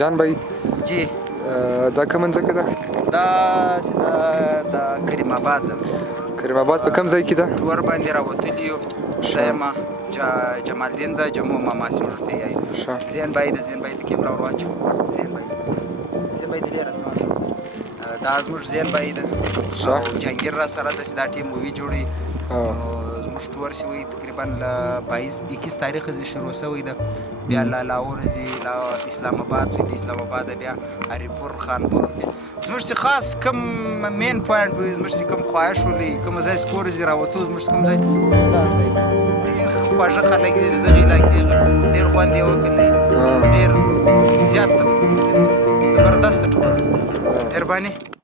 جان بھائی جی دا کومه ځمکه ده؟ دا کریم آباد ده. کریم آباد په کوم ځای کې ده؟ ټور باندې راوتلي یو شیمه جمال الدین ده جمو ماما سیمه ورته یایي زین بای ده کیمرا ور واچو زین بای د ډېر اساس دا زموږ زین بای ده او جهانګیر را سره داسې دا ټیم مووي جوړوي زموږ ټور چې وایي تقریبا له 21 تاریخ ځې شروع شوی ده بیا له لاهور ځي اسلام آباد ځي له اسلام آباد بیا هریپور خانپور زموږ چې خاص کوم مین پوینټ وي زموږ چې کوم خواهش ولري کوم ځای سکور ځي راوتو زموږ کوم ځای ډېر خواږه خلک دي د دغې علاقې ډېر خوند یې وکړلی ډېر زیات زبردسته ټور مهرباني